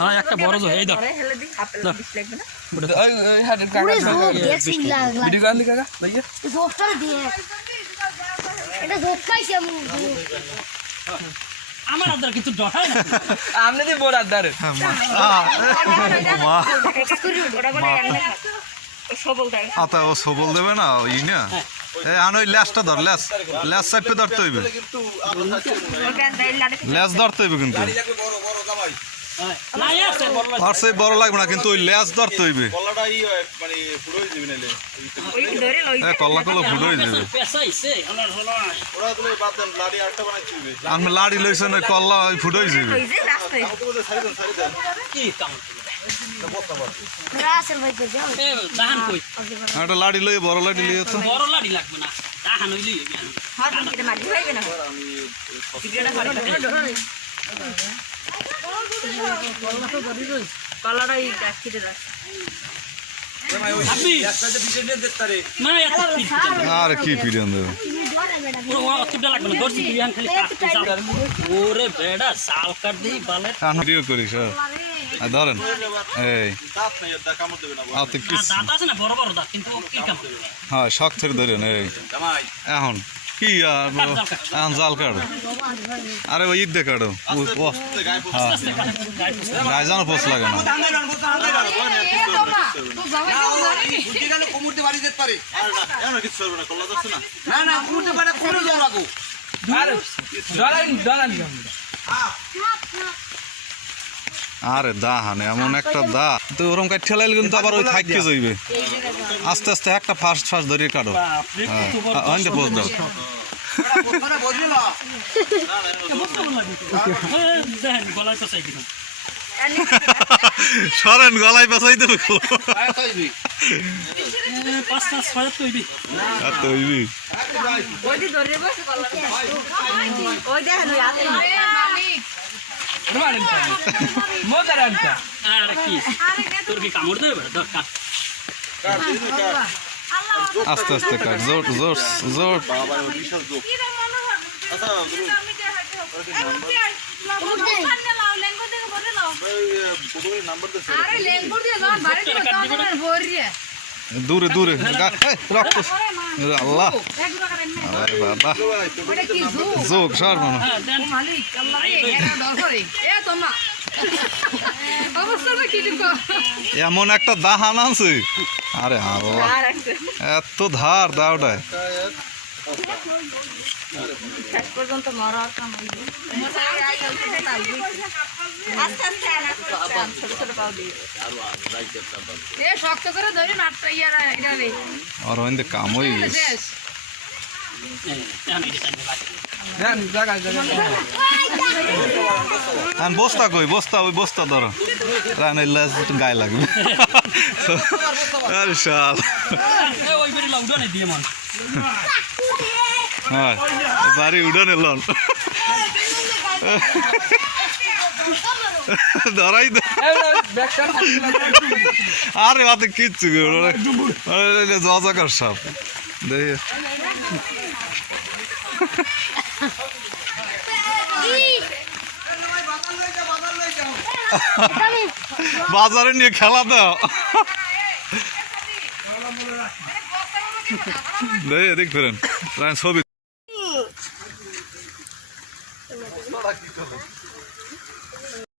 হ্যাঁ একটা বড় জো এই দাও আমার আদার কিছু ডরায় না আমনে দি বড় আদার আতা ও সবল দেবে না ওই না আন ওই ল্যাসটা ধর ল্যাস ল্যাস চাপে ধরতে হইবে ল্যাস ধরতে হইবে কিন্তু আর সেই বড় লাগবে না কিন্তু ওই ল্যাস ধরতে হইবে কল্লা কল্লা ফুটো হয়ে যাবে আমি লাড়ি লইছেন ওই কল্লা ওই ফুটো হয়ে যাবে একটা লাড়ি লই বড় লাড়ি লই তো বড় লাড়ি লাগবে না দাহান হইলি আর কি পিড়ন দেবে ওরে বেড়া সাল কাট দিই বালে ভিডিও করিস ধরেন এই দাঁত আছে না বড় বড় দাঁত কিন্তু কি কাম হ্যাঁ শখ থেকে ধরেন এই এখন কি এখন জাল কাটো আরে ওই ঈদ দে কাটো গায়ে জানো পোষ লাগে না আরে দা হানে এমন একটা দা তো ওরকম কাজ ঠেলাইলে কিন্তু আবার ওই থাকতে যাইবে আস্তে আস্তে একটা ফার্স্ট ফার্স্ট ধরিয়ে কাটো হ্যাঁ পোষ দাও সরেন গলায় বাসাই দেবে আস্তে আস্তে কাট জোর জোর জোর দূরে দূরে রক্ত আল্লাহ বাবা যোগ সর মনে এমন একটা দাহান আছে আরে আল্লাহ এত ধার দাওটায় আর কাম হয়ে গেছে বস্তা কই বস্তা ওই বস্তা ধরো গায়ে লাগবে আরে শাল হ্যাঁ বাড়ি উড়ানে লন ধরাই আরে বাতে কিচ্ছু জজাকার সাপ দেখি বাজারে নিয়ে খেলা দাও দেখ ফেরেন ছবি